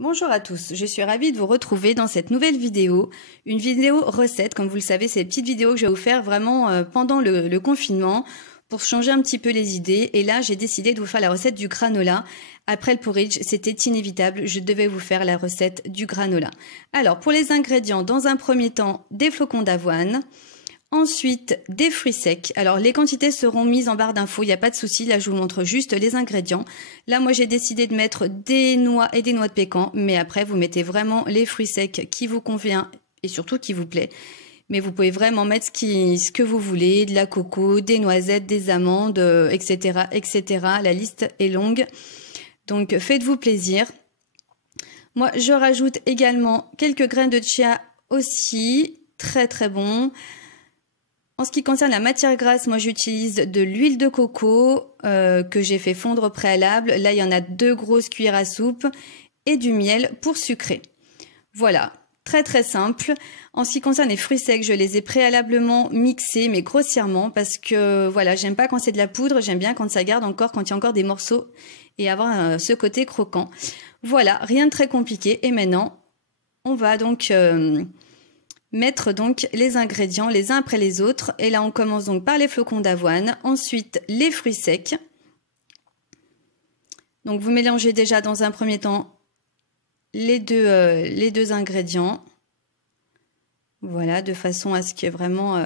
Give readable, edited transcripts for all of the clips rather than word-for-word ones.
Bonjour à tous, je suis ravie de vous retrouver dans cette nouvelle vidéo, une vidéo recette. Comme vous le savez, c'est les petites vidéos que je vais vous faire vraiment pendant le confinement pour changer un petit peu les idées. Et là, j'ai décidé de vous faire la recette du granola. Après le porridge, c'était inévitable, je devais vous faire la recette du granola. Alors, pour les ingrédients, dans un premier temps, des flocons d'avoine. Ensuite, des fruits secs. Alors, les quantités seront mises en barre d'infos, il n'y a pas de souci. Là, je vous montre juste les ingrédients. Là, moi, j'ai décidé de mettre des noix et des noix de pécan. Mais après, vous mettez vraiment les fruits secs qui vous convient et surtout qui vous plaît. Mais vous pouvez vraiment mettre ce que vous voulez. De la coco, des noisettes, des amandes, etc., etc. La liste est longue. Donc, faites-vous plaisir. Moi, je rajoute également quelques graines de chia aussi. Très, très bon. En ce qui concerne la matière grasse, moi j'utilise de l'huile de coco que j'ai fait fondre au préalable. Là, il y en a 2 grosses cuillères à soupe et du miel pour sucrer. Voilà, très très simple. En ce qui concerne les fruits secs, je les ai préalablement mixés, mais grossièrement, parce que voilà, j'aime pas quand c'est de la poudre, j'aime bien quand ça garde encore, quand il y a encore des morceaux et avoir ce côté croquant. Voilà, rien de très compliqué. Et maintenant, on va donc mettre donc les ingrédients les uns après les autres. Et là, on commence donc par les flocons d'avoine. Ensuite, les fruits secs. Donc, vous mélangez déjà dans un premier temps les deux ingrédients. Voilà, de façon à ce qu'il y ait vraiment...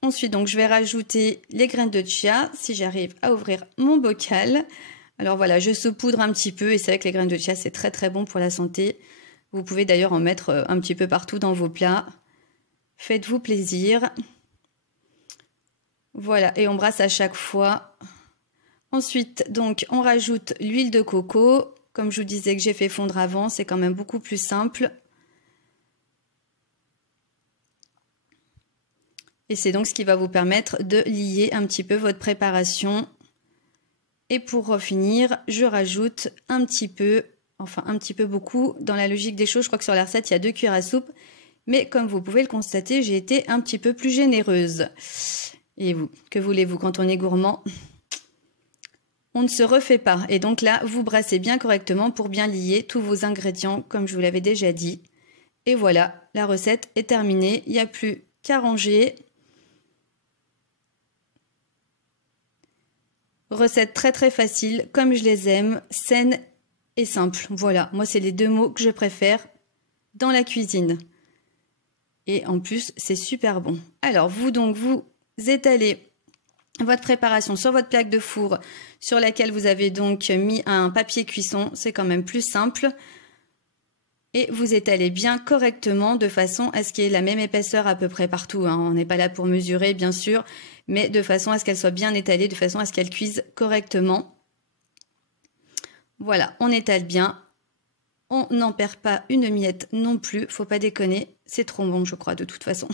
Ensuite, donc, je vais rajouter les graines de chia, si j'arrive à ouvrir mon bocal. Alors voilà, je saupoudre un petit peu. Et c'est vrai que les graines de chia, c'est très très bon pour la santé. Vous pouvez d'ailleurs en mettre un petit peu partout dans vos plats. Faites-vous plaisir. Voilà, et on brasse à chaque fois. Ensuite, donc, on rajoute l'huile de coco. Comme je vous disais que j'ai fait fondre avant, c'est quand même beaucoup plus simple. Et c'est donc ce qui va vous permettre de lier un petit peu votre préparation. Et pour finir, je rajoute un petit peu... Enfin, un petit peu beaucoup. Dans la logique des choses, je crois que sur la recette, il y a 2 cuillères à soupe. Mais comme vous pouvez le constater, j'ai été un petit peu plus généreuse. Et vous, que voulez-vous quand on est gourmand? On ne se refait pas. Et donc là, vous brassez bien correctement pour bien lier tous vos ingrédients, comme je vous l'avais déjà dit. Et voilà, la recette est terminée. Il n'y a plus qu'à ranger. Recette très très facile, comme je les aime, saine et simple. Voilà, moi c'est les 2 mots que je préfère dans la cuisine. Et en plus, c'est super bon. Alors vous étalez votre préparation sur votre plaque de four sur laquelle vous avez donc mis un papier cuisson. C'est quand même plus simple. Et vous étalez bien correctement de façon à ce qu'il y ait la même épaisseur à peu près partout. Hein. On n'est pas là pour mesurer, bien sûr, mais de façon à ce qu'elle soit bien étalée, de façon à ce qu'elle cuise correctement. Voilà, on étale bien, on n'en perd pas une miette non plus, faut pas déconner, c'est trop bon je crois de toute façon.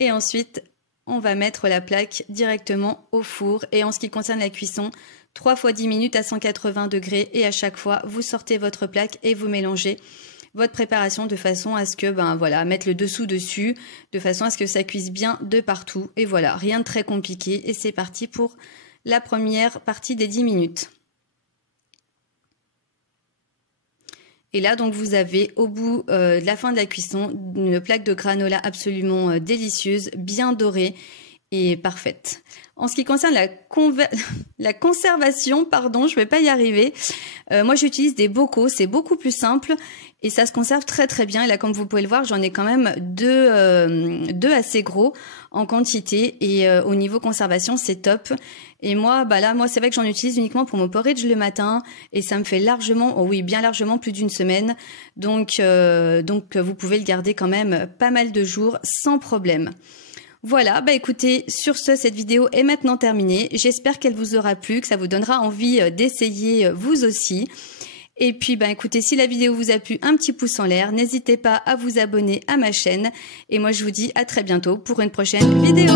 Et ensuite, on va mettre la plaque directement au four. Et en ce qui concerne la cuisson, 3 fois 10 minutes à 180 degrés. Et à chaque fois, vous sortez votre plaque et vous mélangez votre préparation de façon à ce que, voilà, mettre le dessous dessus, de façon à ce que ça cuise bien de partout. Et voilà, rien de très compliqué. Et c'est parti pour la première partie des 10 minutes. Et là, donc, vous avez au bout de la fin de la cuisson une plaque de granola absolument délicieuse, bien dorée et parfaite. En ce qui concerne la conservation, pardon, je vais pas y arriver. Moi, j'utilise des bocaux, c'est beaucoup plus simple et ça se conserve très très bien. Et là, comme vous pouvez le voir, j'en ai quand même deux assez gros en quantité et au niveau conservation, c'est top. Et moi, moi, c'est vrai que j'en utilise uniquement pour mon porridge le matin et ça me fait largement, oh oui, bien largement plus d'une semaine. Donc, vous pouvez le garder quand même pas mal de jours sans problème. Voilà, écoutez, sur ce, cette vidéo est maintenant terminée. J'espère qu'elle vous aura plu, que ça vous donnera envie d'essayer vous aussi. Et puis, écoutez, si la vidéo vous a plu, un petit pouce en l'air. N'hésitez pas à vous abonner à ma chaîne. Et moi, je vous dis à très bientôt pour une prochaine vidéo.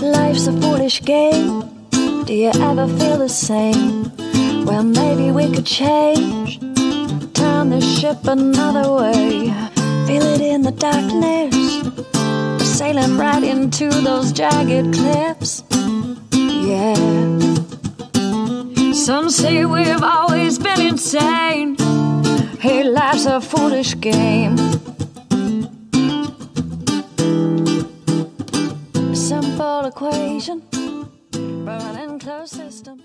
Life's a foolish game. Do you ever feel the same? Well, maybe we could change, turn the ship another way. Feel it in the darkness, sailing sailing right into those jagged cliffs. Yeah. Some say we've always been insane. Hey, life's a foolish game. Simple equation, running closed system.